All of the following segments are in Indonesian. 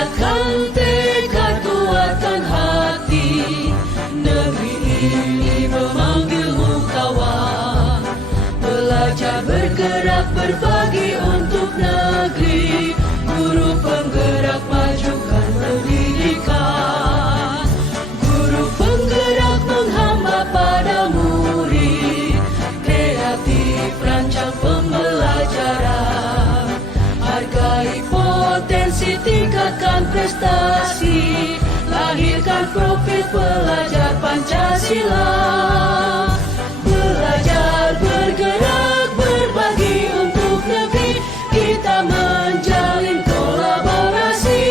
Tingkatkan tekad, kuatkan hati. Negeri ini memanggilmu kawan. Belajar bergerak berbagi untuk negeri. Guru penggerak majukan pendidikan. Guru penggerak menghamba pada murid. Kreatif rancang pembelajaran. Hargai potensi, tingkatkan prestasi. Lahirkan profil pelajar Pancasila. Belajar bergerak berbagi untuk negeri. Kita menjalin kolaborasi.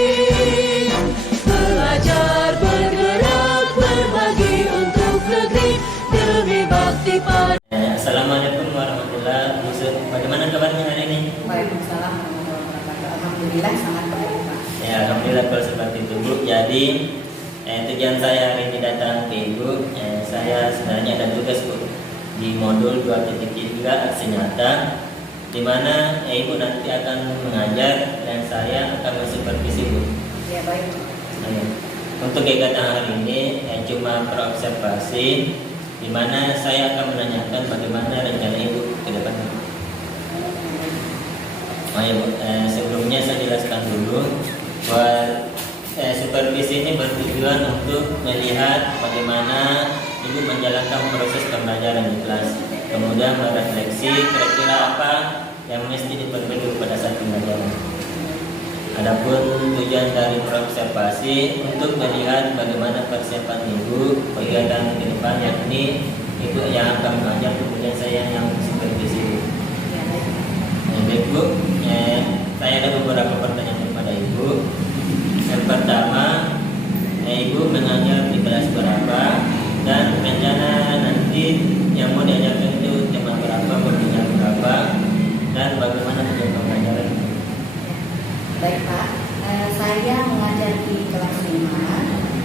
Belajar bergerak berbagi untuk negeri demi bakti pada. Assalamualaikum warahmatullahi wabarakatuh. Bagaimana kabarnya hari ini? Waalaikumsalam warahmatullahi wabarakatuh. Alhamdulillah sangat baik, Pak. Ya, alhamdulillah kalau seperti itu, Bu. Jadi tujuan saya hari ini datang ke Ibu, saya sebenarnya ada tugas, Bu, di modul 2.3 aksi nyata, di mana Ibu nanti akan mengajar dan saya akan mensupervisi, Bu. Ya, baik. Untuk kegiatan hari ini cuma berobservasi, di mana saya akan menanyakan bagaimana rencana Ibu ke depan. Sebelumnya saya jelaskan dulu bahwa supervisi ini bertujuan untuk melihat bagaimana Ibu menjalankan proses pembelajaran di kelas, kemudian merefleksi kira-kira apa yang mesti diperbaiki pada saat pembelajaran. Adapun tujuan dari observasi untuk melihat bagaimana persiapan Ibu kegiatan ke depan, yakni Ibu yang akan mengajar, kemudian saya yang supervisi. Baik, Bu, saya ada beberapa pertanyaan kepada Ibu. Yang pertama, Ibu mengajar di kelas berapa dan rencana nanti yang mau diajarkan itu tema berapa, waktunya berapa, dan bagaimana tujuan pembelajaran? Baik, Pak. Saya mengajar di kelas 5.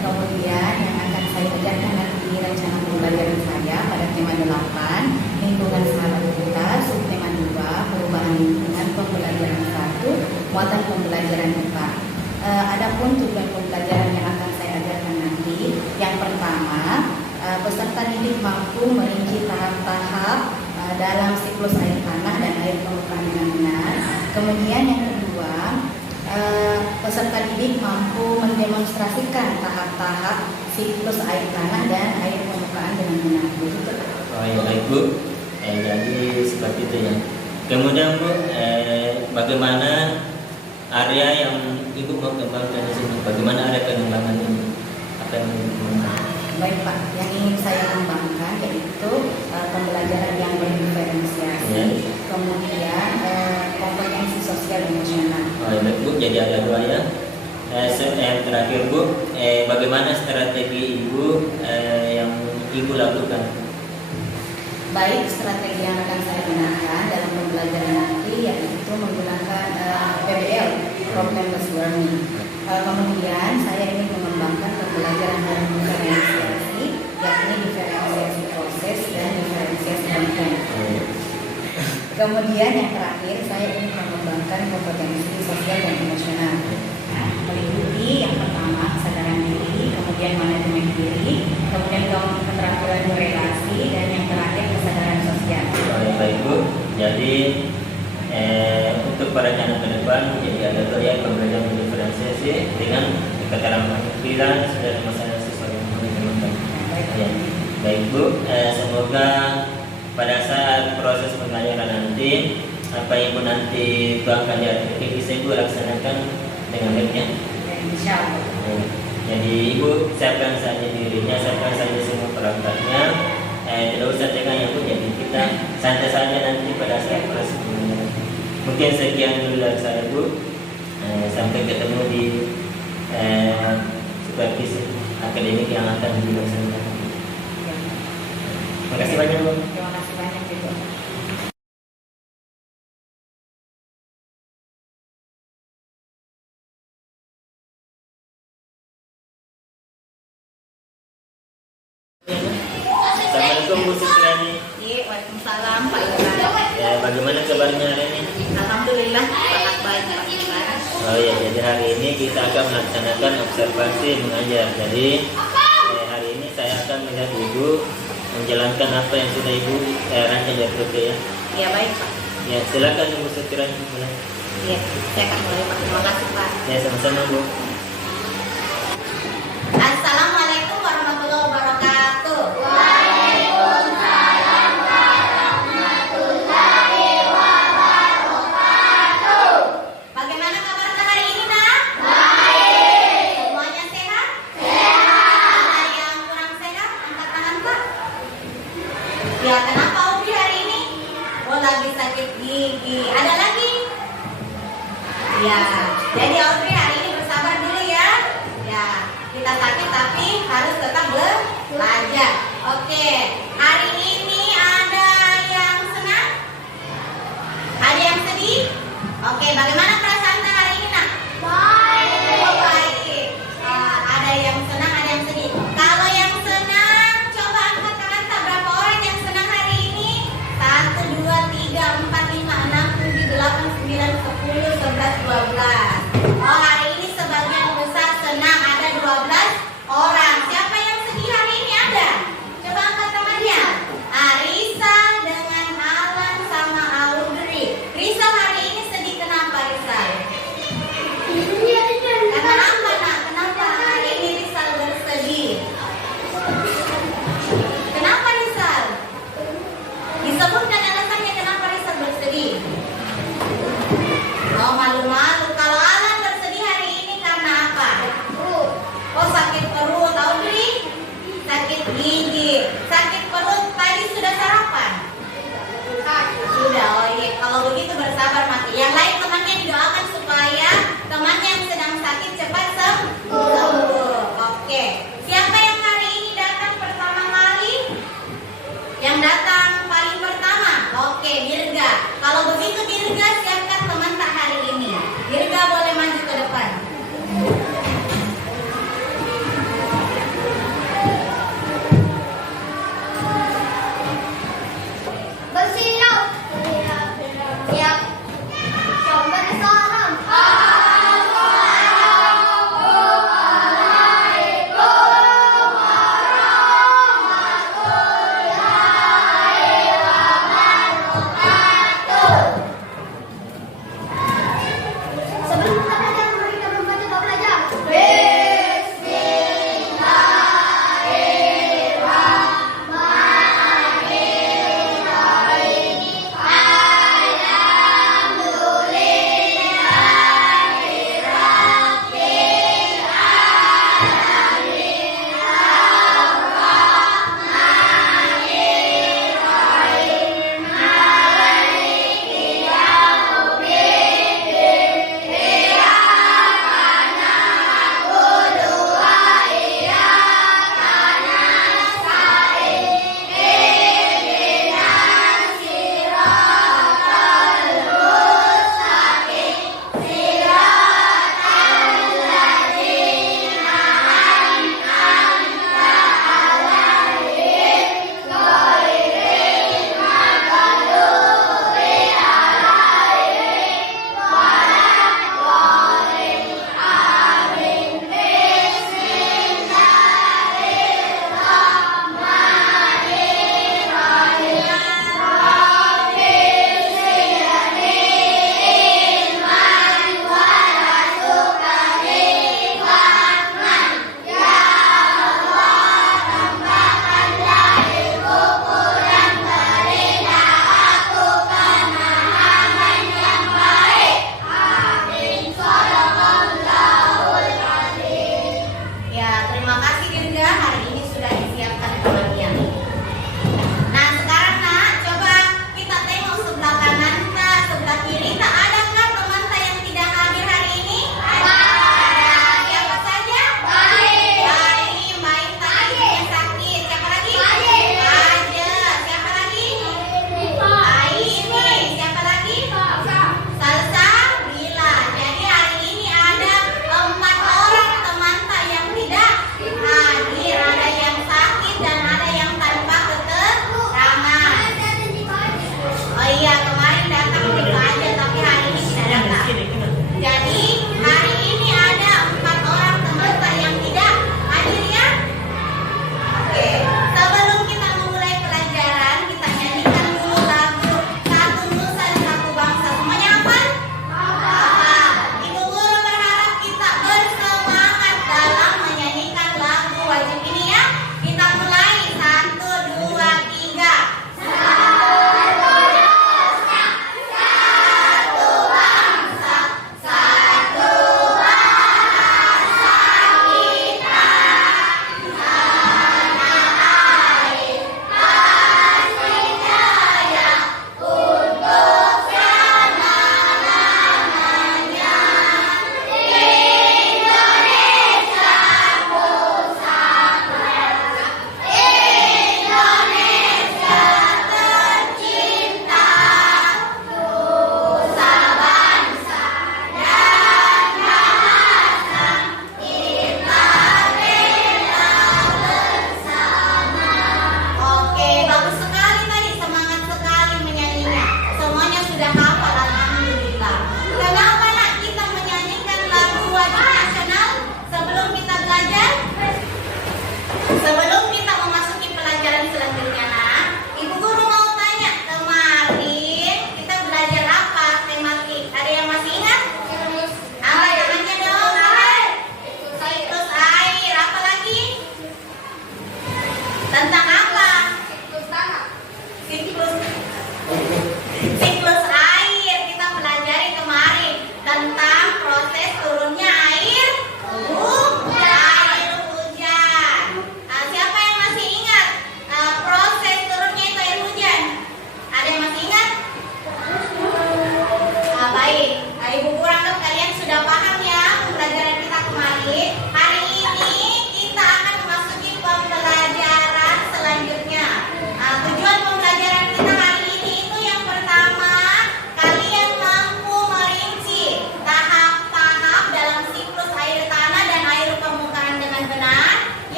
Kemudian yang akan saya ajarkan nanti rencana pembelajaran saya pada tema 8, lingkungan sahabat kita, subtema 2, perubahan lingkungan, pembelajaran 1, muatan pembelajaran IPA. Adapun tujuan pembelajaran yang akan saya ajarkan nanti, yang pertama, peserta didik mampu merinci tahap-tahap dalam siklus air tanah dan air permukaan dengan benar. Kemudian yang kedua, peserta didik mampu mendemonstrasikan tahap-tahap siklus air tanah dan air permukaan dengan benar. Oh ya, baik, Bu. Jadi seperti itu ya. Kemudian, Bu, bagaimana area yang Ibu mau kembangkan di sini? Bagaimana area pengembangan ini akan dikembangkan? Baik, Pak, yang ingin saya kembangkan yaitu pembelajaran yang berdiferensiasi, kemudian kompetensi sosial emosional. Oh ya, baik, Bu. Jadi ada dua ya. Yang terakhir, Bu, bagaimana strategi Ibu yang Ibu lakukan? Baik, strategi yang akan saya gunakan dalam pembelajaran nanti yaitu menggunakan PBL, Problem Based Learning. Kemudian saya ingin mengembangkan pembelajaran dari diferensiasi, yakni diferensiasi proses dan diferensiasi konten. Kemudian yang terakhir saya ingin mengembangkan kompetensi sosial dan emosional, meliputi yang pertama kesadaran diri, kemudian manajemen diri, kemudian keterampilan berrelasi, dan yang terakhir kesadaran sosial. Baik, Bu. Jadi untuk perencanaan ke depan, jadi ada ya pembelajaran diferensiasi dengan keterampilan dan masalah siswa yang teman-teman. Ya. Baik, Bu. Semoga pada saat proses pembelajaran nanti apa yang Ibu nanti tuangkan di artikel bisa Ibu laksanakan dengan baiknya. Insya Allah. Jadi Ibu siapkan saja dirinya, siapkan saja semua perangkatnya. Tidak usah tegang ya, Bu. Jadi kita santai saja nanti pada saat proses pembelajaran. Mungkin sekian dulu dari saya, Bu. Sampai ketemu di supervisi akademik yang akan dilaksanakan. Terima kasih banyak, Bu. Terima kasih banyak juga. Assalamualaikum, Bu Sutriani. Iya, waalaikumsalam Pak Iwan. Bagaimana kabarnya hari ini? Alhamdulillah sangat baik Pak Iwan. Oh ya, jadi hari ini kita akan melaksanakan observasi mengajar. Jadi hari ini saya akan melihat Ibu menjalankan apa yang sudah Ibu rancang dari grup ya. Ya baik Pak. Ya, silakan Ibu sekiranya mulai. Ya, saya akan mulai Pak. Terima kasih Pak. Ya, sama-sama Bu. Assalamualaikum warahmatullahi wabarakatuh. Bagaimana kabar hari ini, Nak? Baik. Semuanya sehat? Sehat. Ada yang kurang sehat? Angkat tangan, Pak. Ya, kenapa Obi hari ini? Oh, lagi sakit gigi. Ada lagi? Ya, jadi Audrey hari ini bersabar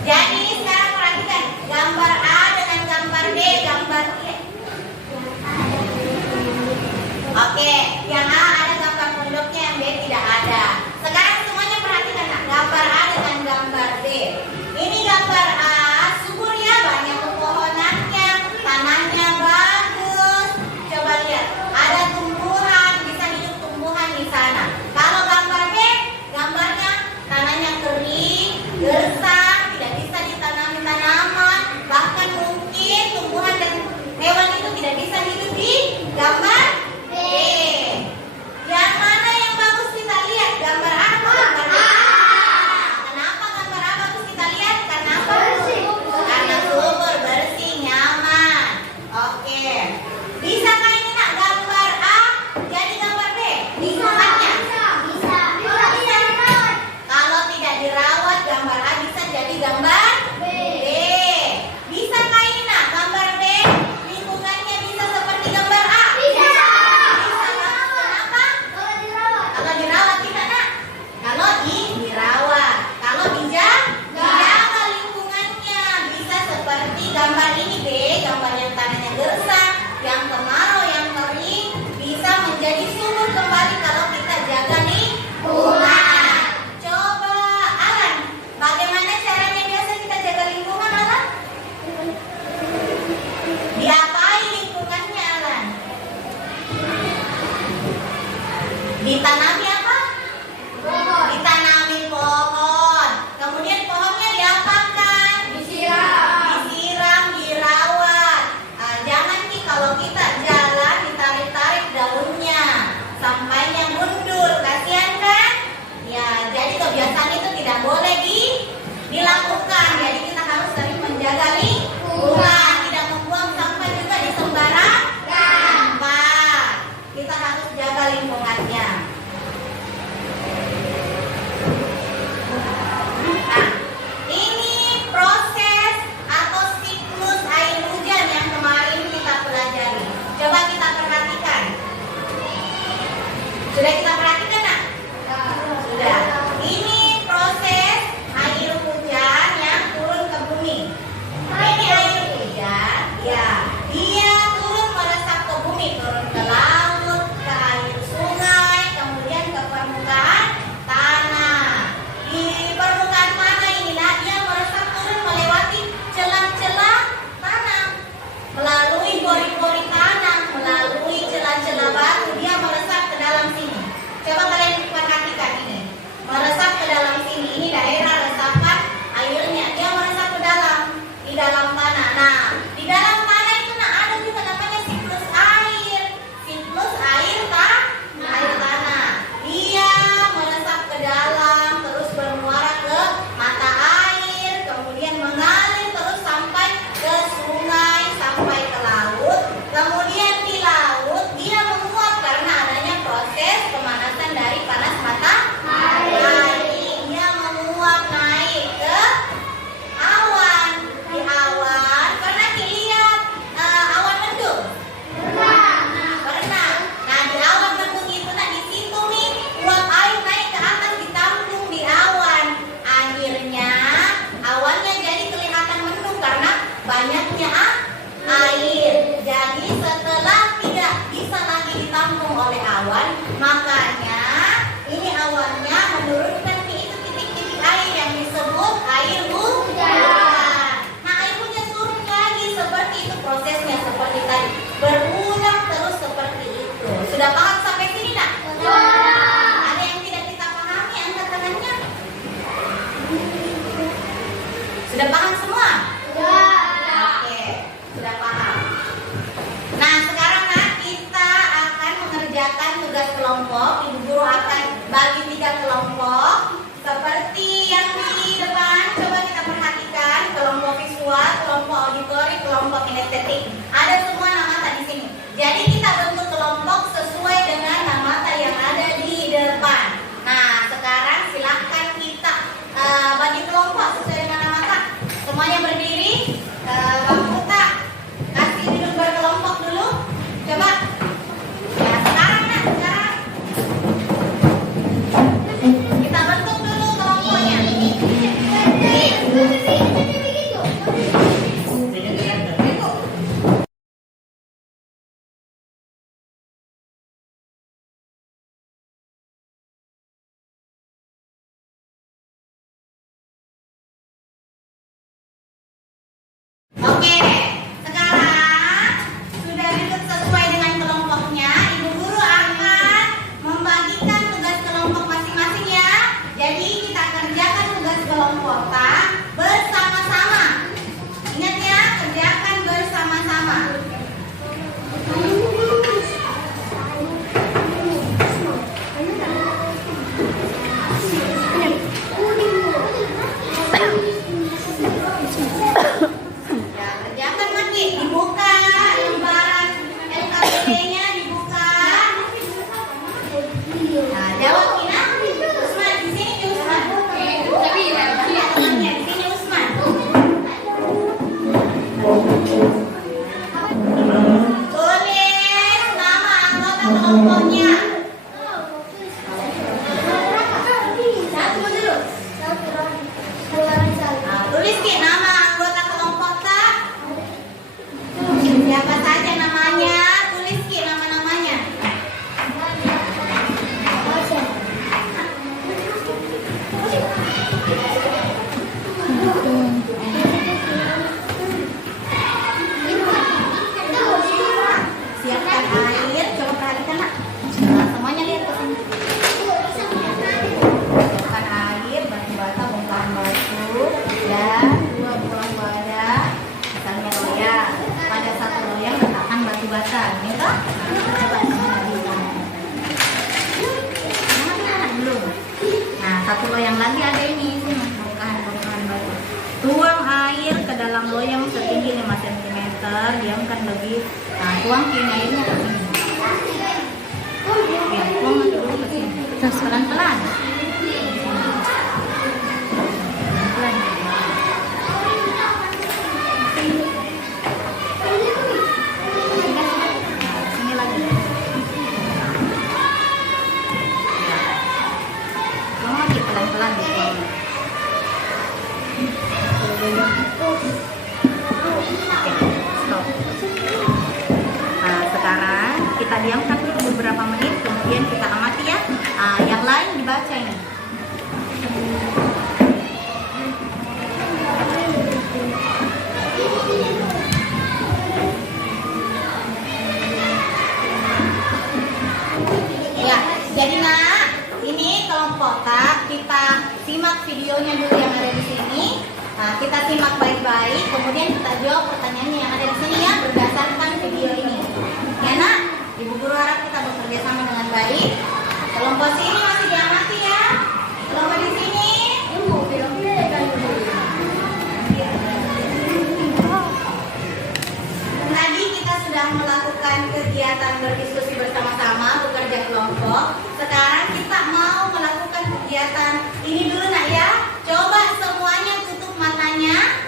Jadi sekarang perhatikan gambar A dengan gambar B, gambar C. Oke, yang A ada gambar pondoknya, yang B tidak ada. Sekarang semuanya perhatikan nah, gambar A dengan gambar B. Ini gambar A, subur ya, banyak pepohonannya, tanahnya bagus. Coba lihat, ada tumbuhan, bisa hidup tumbuhan di sana. Kalau gambar B, gambarnya tanahnya kering, gersang, tidak bisa ditanami tanaman, bahkan mungkin tumbuhan dan hewan itu tidak bisa hidup di gambar B. Yang mana yang bagus kita lihat? Gambar A atau gambar B? Kenapa gambar A bagus kita lihat? Karena apa? Karena subur, bersih, nyaman. Oke. Bisakah ini nak gambar A jadi gambar B? Lingkungannya? Bisa. Kalau tidak dirawat, gambar A bisa jadi gambar B. Bisakah ini nak gambar B? Lingkungannya bisa seperti gambar A? Bisa. Kenapa? Kalau dirawat tidak nak? Kalau dirawat. Kalau dijaga lingkungannya bisa seperti gambar ini B, gambar yang tanahnya gersang, yang kemarau, yang kering, bisa menjadi subur kembali kalau kita jaga lingkungan. Coba Alan, bagaimana caranya biasa kita jaga lingkungan Alan? Diapain lingkungannya Alan? Ditanami apa? Ditanami pohon. Kemudian pohonnya diapakan? Disiram, dirawat. Jangan nih kalau kita jalan ditarik-tarik daunnya sampainya mundur, kasihan kan? Ya, jadi kebiasaan itu tidak boleh dilakukan. Jadi kita harus sering menjaga lingkungan, tidak membuang sampah juga di sembarang tempat. Kita harus jaga lingkungannya. Nah, ini proses atau siklus air hujan yang kemarin kita pelajari. Coba kita perhatikan. Sudah kita perhatikan nak? Sudah. Ini proses air hujan yang turun ke bumi. Ini air hujan, ya, dia turun meresap ke bumi, turun ke laut, ke air sungai, kemudian ke permukaan tanah. Di permukaan tanah inilah dia meresap turun melewati celah-celah tanah, melalui pori-pori tanah, melalui celah-celah batu, dia meresap ke dalam sini. Coba kalian perhatikan ini, meresap ke dalam sini. Ini daerah resapan airnya, dia meresap ke dalam, di dalam tanah. Nah, di dalam tanah itu nah ada juga namanya siklus air, siklus air tanah. Dia meresap ke dalam, terus bermuara ke mata air, kemudian mengalir terus sampai ke sungai, sampai ke laut. Kemudian di laut dia menguap karena adanya proses pemanasan dari panas matahari. Dia menguap naik ke awan. Di awan pernah dilihat awan mendung? Pernah. Nah, di awan mendung itu nah di situ nih uap air naik ke atas ditampung di awan. Akhirnya awannya jadi kelihatan mendung karena banyaknya air. Jadi setelah tidak bisa lagi ditampung oleh awan, makanya ini awannya menurunkan itu titik-titik air yang disebut air hujan. Nah, air hujan turun lagi seperti itu prosesnya, seperti tadi berulang terus seperti itu. Sudah paham sampai sini nak? Ada yang tidak kita pahami, angkat tangannya. Sudah paham semua? Oke, sudah paham. Nah, sekarang nak kita akan mengerjakan tugas kelompok. Ibu guru akan bagi 3 kelompok seperti yang di depan. Coba kita perhatikan, kelompok visual, kelompok auditori, kelompok kinestetik. Ada semua nama di sini. Jadi kita bentuk kelompok sesuai dengan nama yang ada di depan. Nah, sekarang silahkan kita bagi kelompok sesuai dengan nama. Semuanya berdiri. Kamu tak kasih duduk berkelompok dulu. Coba. Ya, sekarang nak, sekarang kita bentuk dulu kelompoknya. kolom kotak bersama-sama. Ingat ya, kerjakan bersama-sama. Ya, kerjakan lagi. Dibuka lembaran LKPD-nya, dibuka. Nah, jawab Ina. Usman, di sini Usman. Di sini Usman. Tulis nama anggota kelompoknya. Nah, tulis Ki nama anggota kelompok tak? Siapa saja namanya? Tulis Ki nama-namanya. Siapkan air, coba perhatikan nak. Nah, semuanya lihat ke sini. Siapkan air, batu bata, bongkahan batu, dan 2 buang wadah. Misalnya loyang. Pada satu loyang letakkan batu bata. Ini toh? Belum. Nah, satu loyang lagi ada ini, sini bongkahan batu. Tuang air ke dalam loyang setinggi 5 cm, diamkan lebih. Nah, tuang ini airnya ke sini. Ya, tuang dulu ke sini. Pelan-pelan. Pelan-pelan. Nah, sini lagi. Tuang lagi pelan-pelan di tuang. Stop. Nah, sekarang kita diamkan dulu beberapa menit, kemudian kita amati ya. Nah, yang lain dibaca ini. Ya, jadi nak, ini kelompok tak kita simak videonya dulu yang ada di sini. Nah, kita simak baik-baik, kemudian kita jawab pertanyaannya yang ada di sini ya berdasarkan video ini. Ya nak, Ibu Guru harap kita bekerja sama dengan baik. Kelompok sini masih diamati ya. Kelompok di sini. Tadi kita sudah melakukan kegiatan berdiskusi bersama-sama, bekerja kelompok. Sekarang kita mau melakukan kegiatan ini dulu nak ya. Coba semuanya tutup matanya.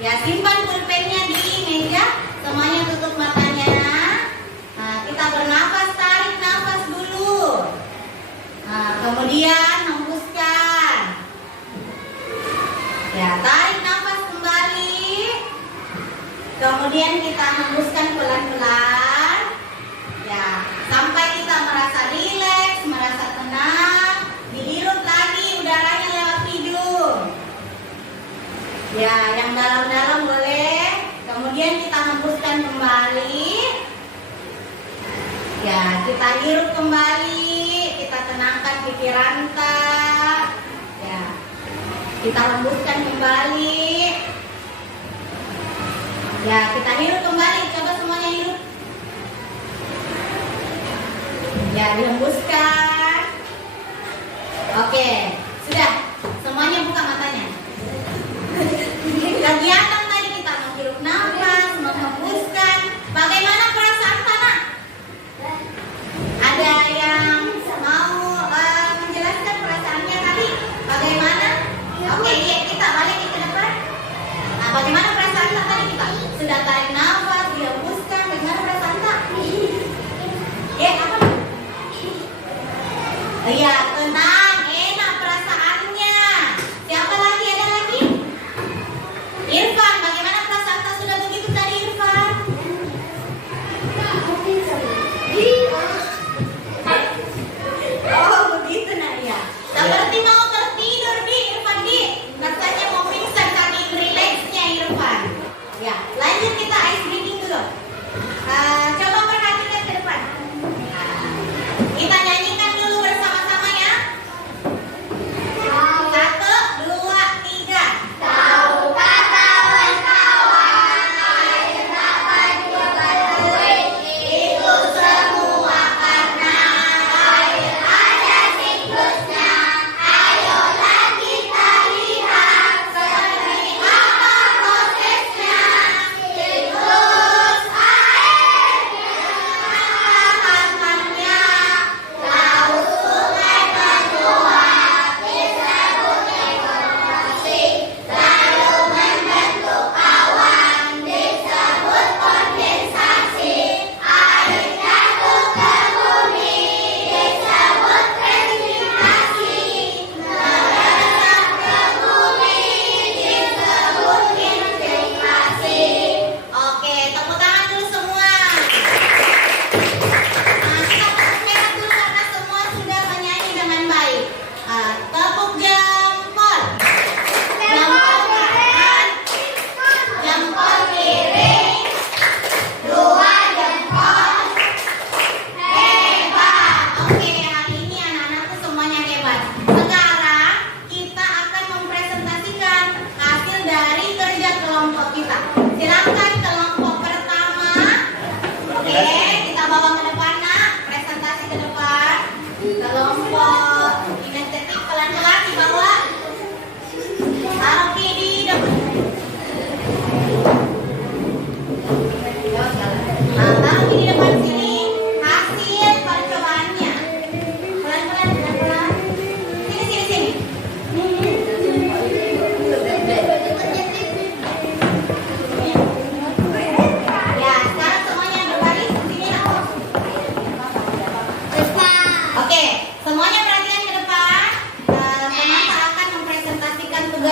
Ya, simpan pulpennya di meja. Semuanya tutup matanya. Nah, kita bernafas, tarik nafas dulu. Nah, kemudian hembuskan. Ya, tarik nafas kembali. Kemudian kita hembuskan pelan-pelan. Ya, sampai kita merasa rileks, merasa tenang. Dihirup lagi udaranya lewat hidung. Ya, yang dalam-dalam boleh. Kemudian kita hembuskan kembali. Ya, kita hirup kembali. Kita tenangkan pikiran kita. Ya, kita hembuskan kembali. Ya, kita hirup kembali. Coba semuanya hirup. Ya, dihembuskan. Oke, sudah. Semuanya buka matanya. Kegiatan tadi kita menghirup nafas, menghembuskan. Bagaimana perasaan tanah? Ada yang mau menjelaskan perasaannya tadi? Bagaimana? Oke, iya, kita balik ke depan. Nah, bagaimana perasaan tak tadi kita? Sudah tarik nafas, dihembuskan. Bagaimana perasaan tak? Apa? Iya, tenang, enak perasaannya.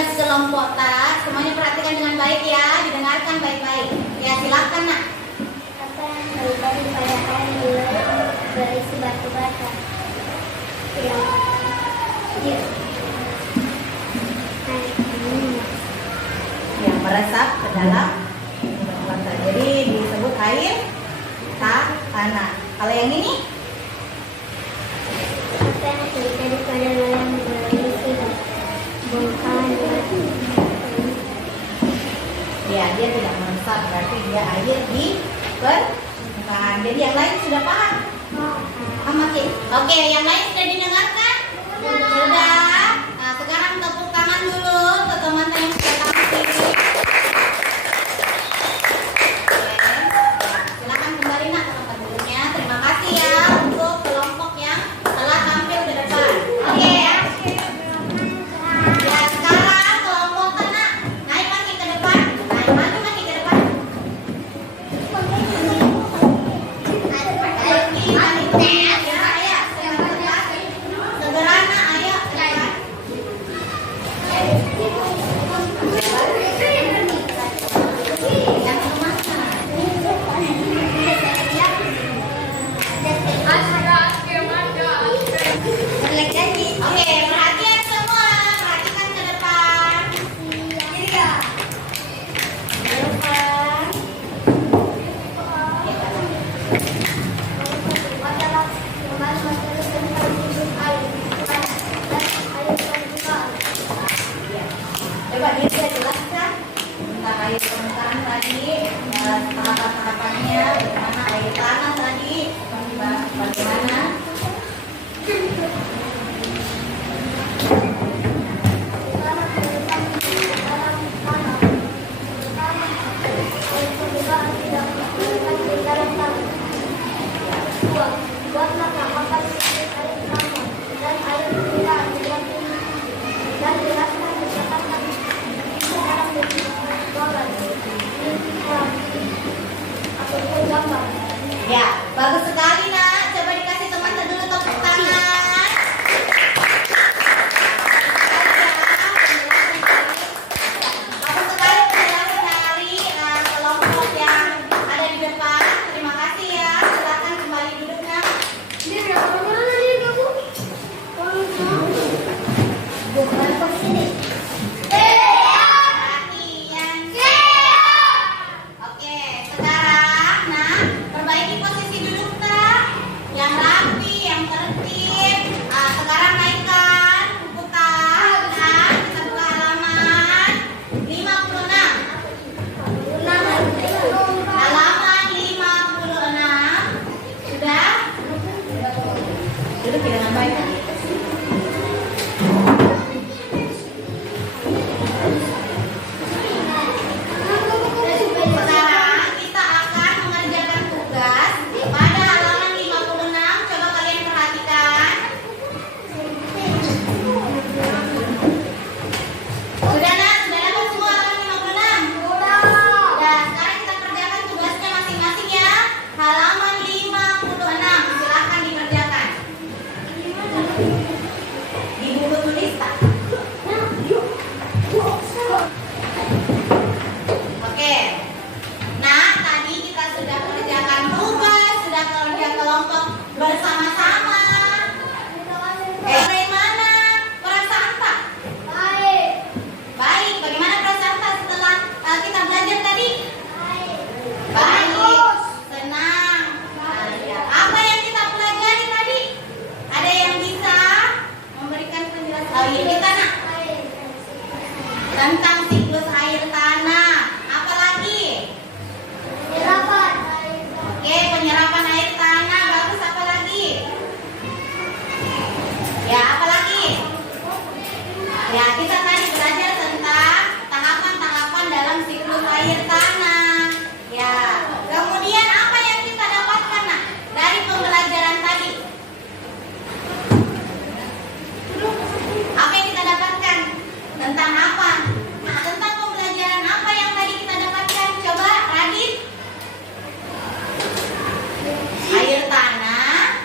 tugas kelompok tak semuanya perhatikan dengan baik ya, didengarkan baik-baik. Ya silakan nak. Apa yang terlibat pada air bulan berisi batu bata? Ya. Yang meresap ke dalam batu bata. Jadi disebut air tanah. Kalau yang ini? Apa yang terjadi pada bulan berisi bongkahan batu? Ya, dia tidak meresap, berarti dia air di permukaan. Jadi yang lain sudah paham? Oke. Oke, yang lain sudah didengarkan? Sudah. Nah, sekarang tepuk tangan dulu ke teman-teman yang sudah tampil. Silakan kembali nak ke tempat dulunya. Terima kasih ya untuk kelompok yang telah tampil ke depan. Oke ya. Ya sekarang kelompok tengah naik lagi ke depan. Naik lagi ke depan. Sederhana, ayo ke depan. Yang kemana? Balik lagi. Oke, perhatian semua. Perhatikan ke depan. Ke depan. Coba dia jelaskan tentang air permukaan tadi, tahapan-tahapannya, bagaimana air tanah tadi, bagaimana. Ya, bagus sekali nak. Coba dikasih teman dulu tepuk tangan. Bagus sekali penjelasan dari kelompok yang ada di depan. Terima kasih ya. Silakan kembali duduk nak. Oke, sekarang nah perbaiki posisi duduk tak yang rapi, yang tertib. Sekarang naikkan buku tak dan kita buka halaman 56. Halaman 56. Sudah? Duduk dengan baik. Sekarang kita akan mengerjakan tugas pada halaman 56. Coba kalian perhatikan. Sudah nak? Sudah dapat semua halaman 56? Sudah. Sekarang kita kerjakan tugasnya masing-masing ya. Halaman 56. Silakan dikerjakan. Di buku tulis tak? Oke. Nah, tadi kita sudah kerjakan tugas, sudah kerja kelompok bersama-sama. Bagaimana perasaan tak? Baik. Bagaimana perasaan tak setelah kita belajar tadi? Baik. Senang. Apa yang kita pelajari tadi? Ada yang bisa memberikan penjelasan? Oh iya, kita nak. Tentang siklus air tanah. Apa lagi? Oke, penyerapan air tanah. Bagus, apa lagi? Ya, apa lagi? Ya, kita tadi belajar tentang tahapan-tahapan dalam siklus air tanah. Ya, kemudian apa yang kita dapatkan nak dari pembelajaran tadi? Apa yang kita dapatkan? Tentang apa? Nah, tentang pembelajaran apa yang tadi kita dapatkan? Coba Radit. Air tanah.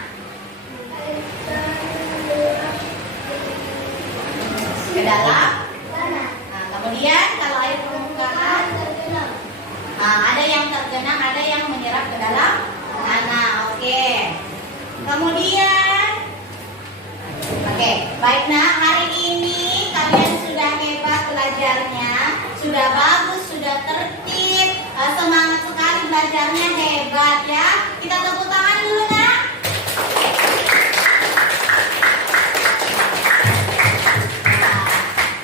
Ke dalam Kemudian kalau air permukaan, ada yang tergenang, ada yang menyerap ke dalam tanah. Oke. Kemudian, oke, baik nak, hari ini kalian sudah hebat belajarnya, sudah bagus, sudah tertib, semangat sekali belajarnya, hebat ya. Kita tepuk tangan dulu nak.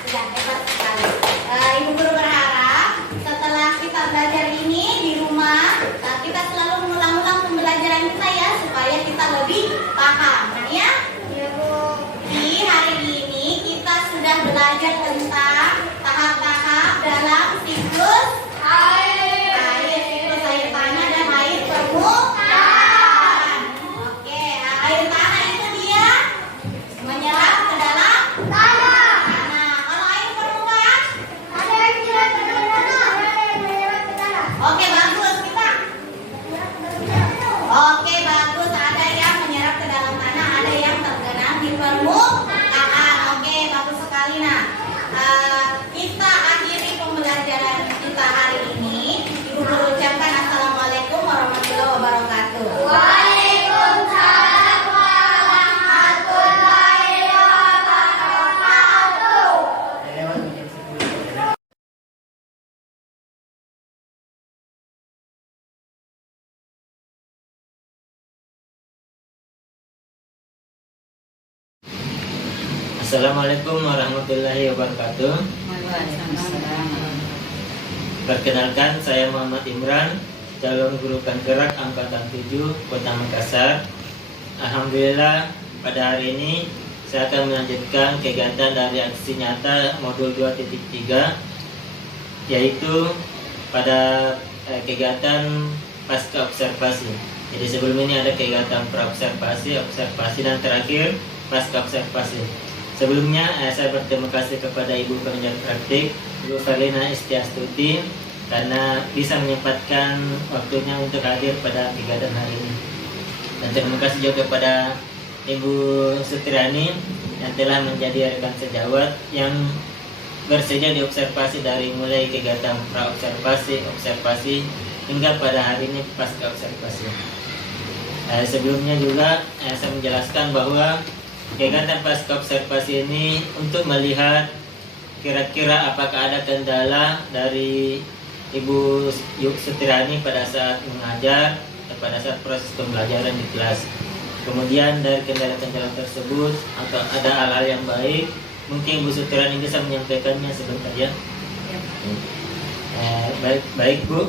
Sudah hebat sekali. Ibu guru berharap setelah kita belajar ini di rumah, kita selalu mengulang-ulang pembelajaran kita ya, supaya kita lebih paham, kan ya? Di hari ini kita sudah belajar tentang tahap-tahap dalam siklus air, siklus air tanah dan air permukaan. Oke, air tanah itu dia menyerap ke dalam tanah. Kalau air permukaan, ada yang menyerap ke dalam tanah, ada yang menyerap ke tanah. Oke, bagus kita. Oke, bagus. Ada yang menyerap ke dalam tanah, ada yang tergenang di permukaan. Oke, bagus sekali. Nah, kita akhiri pembelajaran kita hari ini. Ibu guru ucapkan assalamualaikum warahmatullahi wabarakatuh. Waalaikumsalam warahmatullahi wabarakatuh. Assalamualaikum warahmatullahi wabarakatuh. Perkenalkan, saya Muhammad Imran, calon guru penggerak angkatan 7 Kota Makassar. Alhamdulillah, pada hari ini saya akan melanjutkan kegiatan dari aksi nyata modul 2.3, yaitu pada kegiatan pasca observasi. Jadi sebelum ini ada kegiatan praobservasi, observasi, dan terakhir pasca observasi. Sebelumnya saya berterima kasih kepada Ibu Pengajar Praktik, Ibu Farlina Istiastuti, karena bisa menyempatkan waktunya untuk hadir pada kegiatan hari ini. Dan terima kasih juga kepada Ibu Sutriani yang telah menjadi rekan sejawat yang bersedia diobservasi dari mulai kegiatan praobservasi, observasi, hingga pada hari ini pasca observasi. Sebelumnya juga saya menjelaskan bahwa kegiatan pasca observasi ini untuk melihat kira-kira apakah ada kendala dari Ibu Sutirani pada saat mengajar, pada saat proses pembelajaran di kelas. Kemudian dari kendala-kendala tersebut atau ada hal-hal yang baik, mungkin Ibu Sutirani bisa menyampaikannya sebentar ya. Baik Bu,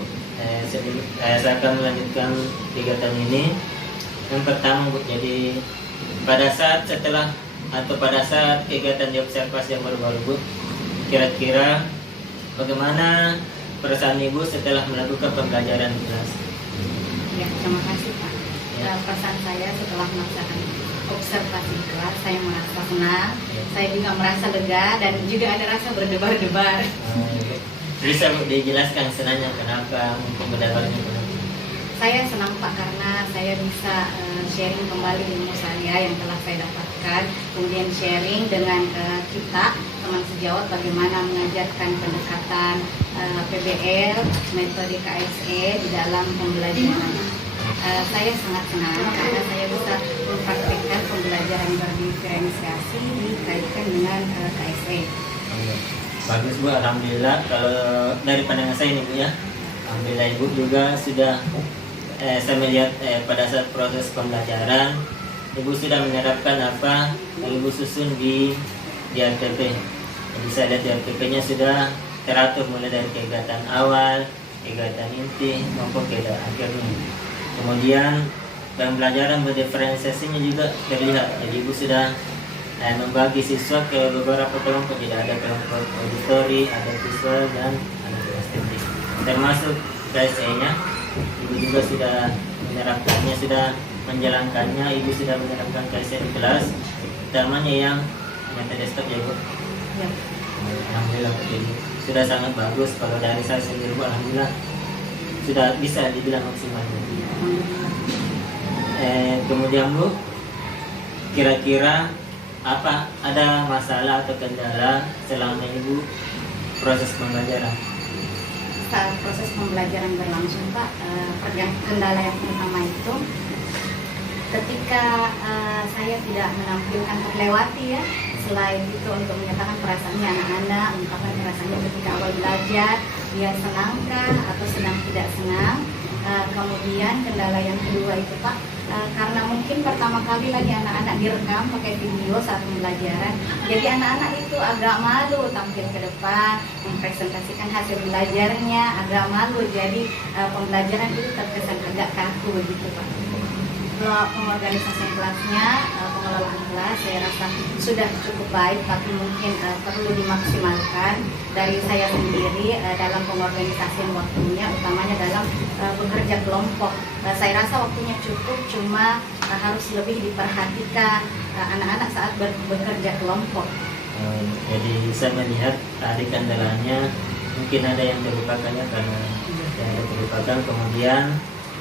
saya akan melanjutkan kegiatan ini. Yang pertama Bu, jadi pada saat kegiatan diobservasi yang baru-baru Bu, kira-kira bagaimana perasaan Ibu setelah melakukan pembelajaran di kelas? Ya, terima kasih Pak. Ya. Perasaan saya setelah melaksanakan observasi di kelas, saya merasa senang, saya juga merasa lega, dan juga ada rasa berdebar-debar. Bisa Bu dijelaskan senangnya kenapa, mungkin berdebarnya kenapa? Saya senang Pak karena saya bisa sharing kembali ilmu saya yang telah saya dapatkan, kemudian sharing dengan kita teman sejawat bagaimana mengajarkan pendekatan PBL, metode KSE di dalam pembelajaran. Saya sangat senang karena saya bisa mempraktikkan pembelajaran berdiferensiasi dikaitkan dengan KSE. Bagus Bu, alhamdulillah. Kalau dari pandangan saya ini Bu ya, alhamdulillah Ibu juga sudah saya melihat pada saat proses pembelajaran Ibu sudah menerapkan apa yang Ibu susun di RTP. Jadi saya lihat di RTP-nya sudah teratur mulai dari kegiatan awal, kegiatan inti maupun kegiatan akhirnya. Kemudian pembelajaran berdiferensiasinya juga terlihat. Jadi Ibu sudah membagi siswa ke beberapa kelompok. Jadi ada kelompok auditori, ada visual, dan ada estetik. Termasuk KSE-nya Ibu juga sudah menerapkannya, sudah menjalankannya. Ibu sudah menerapkan KSE di kelas, utamanya yang metode stop ya Bu. Ya. Alhamdulillah jadi sudah sangat bagus. Kalau dari saya sendiri Bu, alhamdulillah sudah bisa dibilang maksimal. Kemudian Bu, kira-kira apa ada masalah atau kendala selama Ibu proses pembelajaran? Saat proses pembelajaran berlangsung Pak, yang kendala yang pertama itu ketika saya tidak menampilkan terlewati ya, selain itu untuk menyatakan perasaannya anak-anak, ungkapkan perasaannya ketika awal belajar, dia senangkah atau sedang tidak senang. Kemudian kendala yang kedua itu Pak, karena mungkin pertama kali lagi anak-anak direkam pakai video saat pembelajaran, jadi anak-anak itu agak malu tampil ke depan, mempresentasikan hasil belajarnya, agak malu, jadi pembelajaran itu terkesan agak kaku begitu Pak. Kalau pengorganisasian kelasnya, pengelolaan kelas saya rasa sudah cukup baik, tapi mungkin perlu dimaksimalkan dari saya sendiri dalam pengorganisasian waktunya, utamanya dalam bekerja kelompok. Saya rasa waktunya cukup, cuma harus lebih diperhatikan anak-anak saat bekerja kelompok. Jadi saya melihat tadi kendalanya mungkin ada yang terlupakannya karena yang terlupakan, kemudian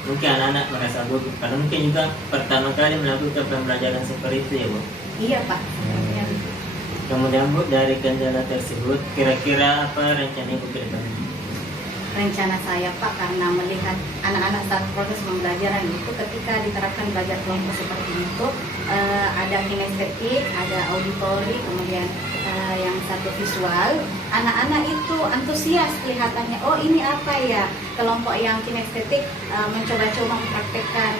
mungkin anak-anak merasa gugup karena mungkin juga pertama kali melakukan pembelajaran seperti itu ya Bu. Iya Pak. Kemudian Bu, dari kendala tersebut kira-kira apa rencana Ibu ke depan? Rencana saya Pak, karena melihat anak-anak saat proses pembelajaran itu ketika diterapkan belajar kelompok seperti itu, ada kinestetik, ada auditori, kemudian yang satu visual, anak-anak itu antusias kelihatannya, oh ini apa ya, kelompok yang kinestetik mencoba-coba mempraktekkan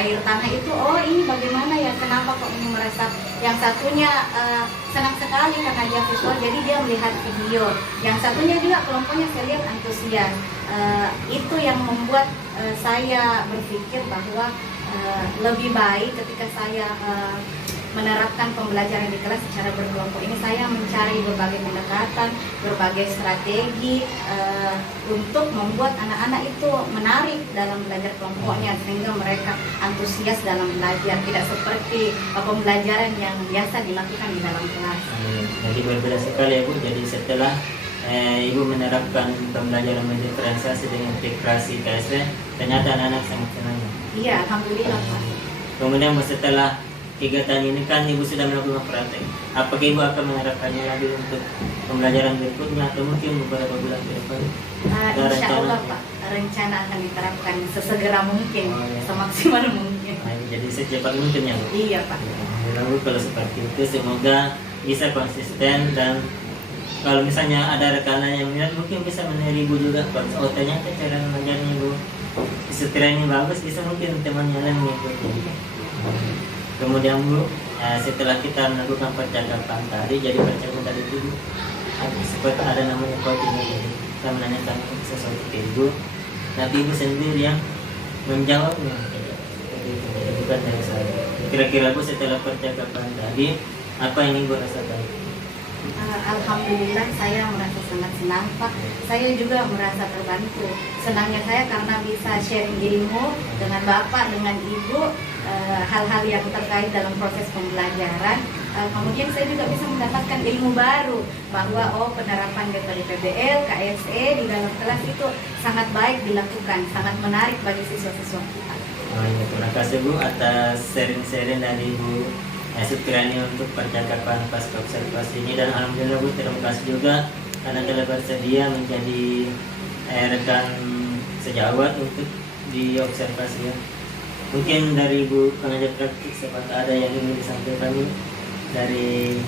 air tanah itu, oh ini bagaimana ya, kenapa kok ini merasa, yang satunya senang sekali karena dia visual, jadi dia melihat video, yang satunya juga kelompoknya saya lihat antusias. Itu yang membuat saya berpikir bahwa lebih baik ketika saya menerapkan pembelajaran di kelas secara berkelompok ini, saya mencari berbagai pendekatan, berbagai strategi untuk membuat anak-anak itu menarik dalam belajar kelompoknya sehingga mereka antusias dalam belajar, tidak seperti pembelajaran yang biasa dilakukan di dalam kelas. Jadi berbeda sekali ya Bu. Jadi setelah Ibu menerapkan pembelajaran mendiferensiasi dengan integrasi KSP, ternyata anak-anak sangat senang. Iya, alhamdulillah Pak. Kemudian setelah kegiatan ini kan Ibu sudah melakukan praktek. Apakah Ibu akan menerapkannya lagi untuk pembelajaran berikutnya atau mungkin beberapa bulan ke depan? Insya Allah Pak, rencana akan diterapkan sesegera mungkin, semaksimal mungkin. Jadi secepat mungkin ya Bu? Iya Pak. Lalu kalau seperti itu semoga bisa konsisten, dan kalau misalnya ada rekanan yang minat mungkin bisa menilai Ibu juga. Oh ternyata cara mengajarnya Ibu setiranya bagus, bisa mungkin temannya lain mengikuti. Kemudian Bu, setelah kita melakukan percakapan tadi, jadi percakapan tadi itu Bu, seperti ada namanya coaching. Jadi kita menanyakan sesuatu ke Ibu, tapi Ibu sendiri yang menjawabnya. Jadi itu bukan dari saya. Kira-kira Bu, setelah percakapan tadi, apa yang Ibu rasakan? Alhamdulillah saya merasa sangat senang Pak. Saya juga merasa terbantu. Senangnya saya karena bisa sharing ilmu dengan Bapak, dengan Ibu, hal-hal yang terkait dalam proses pembelajaran. Kemudian saya juga bisa mendapatkan ilmu baru bahwa penerapan metode PBL, KSE di dalam kelas itu sangat baik dilakukan, sangat menarik bagi siswa-siswa kita. Terima kasih Bu atas sharing-sharing dari Ibu Sutriani untuk percakapan pasca observasi ini, dan alhamdulillah Bu, terima kasih juga karena telah bersedia menjadi rekan sejawat untuk diobservasi ya. Mungkin dari Ibu pengajar praktik, siapa ada yang ingin disampaikan dari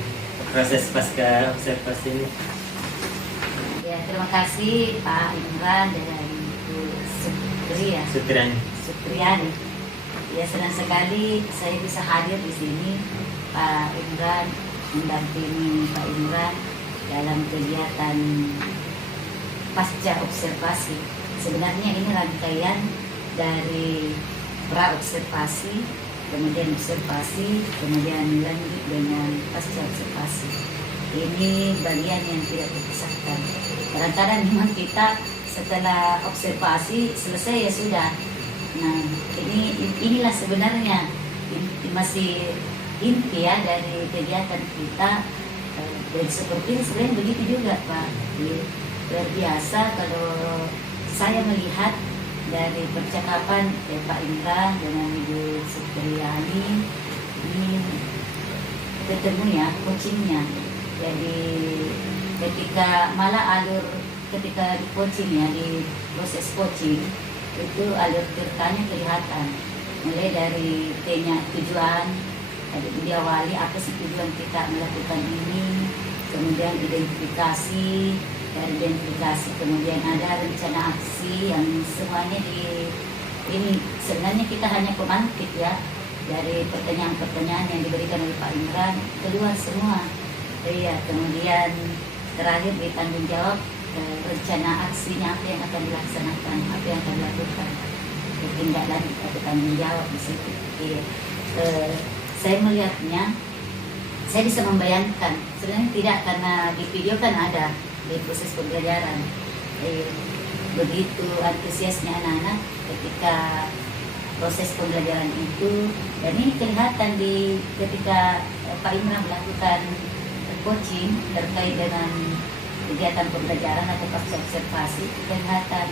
proses pasca observasi ini? Ya, terima kasih Pak Imran dan Ibu Sutriani. Ya, senang sekali saya bisa hadir di sini, Pak Imran, mendampingi Pak Imran dalam kegiatan pasca observasi. Sebenarnya ini rangkaian dari pra-observasi, kemudian observasi, kemudian lanjut dengan pasca observasi. Ini bagian yang tidak terpisahkan. Kadang-kadang memang kita setelah observasi selesai ya sudah. Nah, inilah sebenarnya masih inti ya dari kegiatan kita. Dan seperti ini sebenarnya begitu juga Pak. Luar biasa kalau saya melihat dari percakapan Pak Indra dengan Ibu Sutriani ini ketemu ya, coachingnya. Jadi ketika malah alur ketika di coaching ya, di proses coaching itu alur ceritanya kelihatan, mulai dari T-nya tujuan, diawali apa sih tujuan kita melakukan ini, kemudian identifikasi, dari identifikasi kemudian ada rencana aksi yang semuanya ini sebenarnya kita hanya pemantik ya dari pertanyaan-pertanyaan yang diberikan oleh Pak Imran, keluar semua. Iya, kemudian terakhir ditanggung jawab rencana aksinya apa yang akan dilaksanakan, apa yang akan dilakukan, tindak lanjut atau tanggung jawab di situ. Iya. Saya melihatnya, saya bisa membayangkan, sebenarnya tidak karena di video kan ada di proses pembelajaran. Begitu antusiasnya anak-anak ketika proses pembelajaran itu, dan ini kelihatan di ketika Pak Imran melakukan coaching terkait dengan kegiatan pembelajaran atau pasca observasi, kelihatan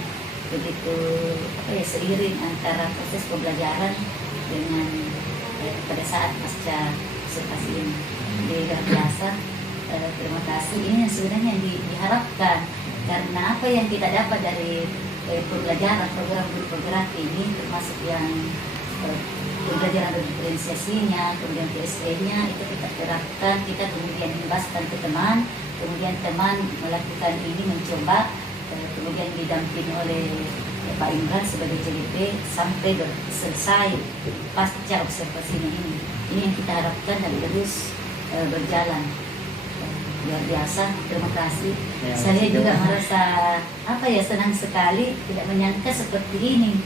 begitu seiring antara proses pembelajaran dengan pada saat pasca observasi ini. Luar biasa. Terima kasih. Ini yang sebenarnya yang diharapkan, karena apa yang kita dapat dari pembelajaran program guru penggerak ini, termasuk yang pembelajaran diferensiasinya, kemudian PSE-nya itu kita terapkan, kita kemudian membahaskan ke teman, kemudian teman melakukan ini, mencoba, kemudian didampingi oleh Pak Imran sebagai CDP sampai selesai pasca observasinya ini. Ini yang kita harapkan dan terus berjalan. Luar biasa, terima kasih. Ya, Saya juga merasa senang sekali, tidak menyangka seperti ini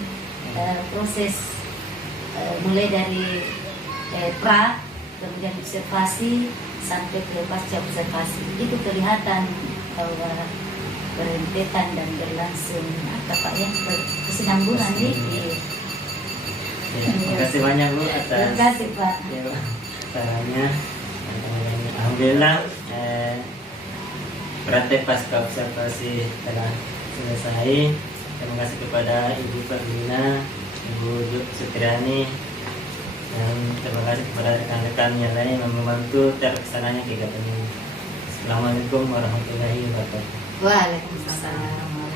proses mulai dari pra, kemudian observasi sampai ke pasca observasi, itu kelihatan bahwa berentetan dan berlangsung kesinambungan ini. Terima kasih banyak Bu atas Terima kasih Pak. caranya. Alhamdulillah praktek pasca observasi telah selesai. Terima kasih kepada Ibu Ferdina, Ibu Sutriani, dan terima kasih kepada rekan-rekan yang lain yang membantu terlaksananya kegiatan ini. Assalamualaikum warahmatullahi wabarakatuh. Waalaikumsalam.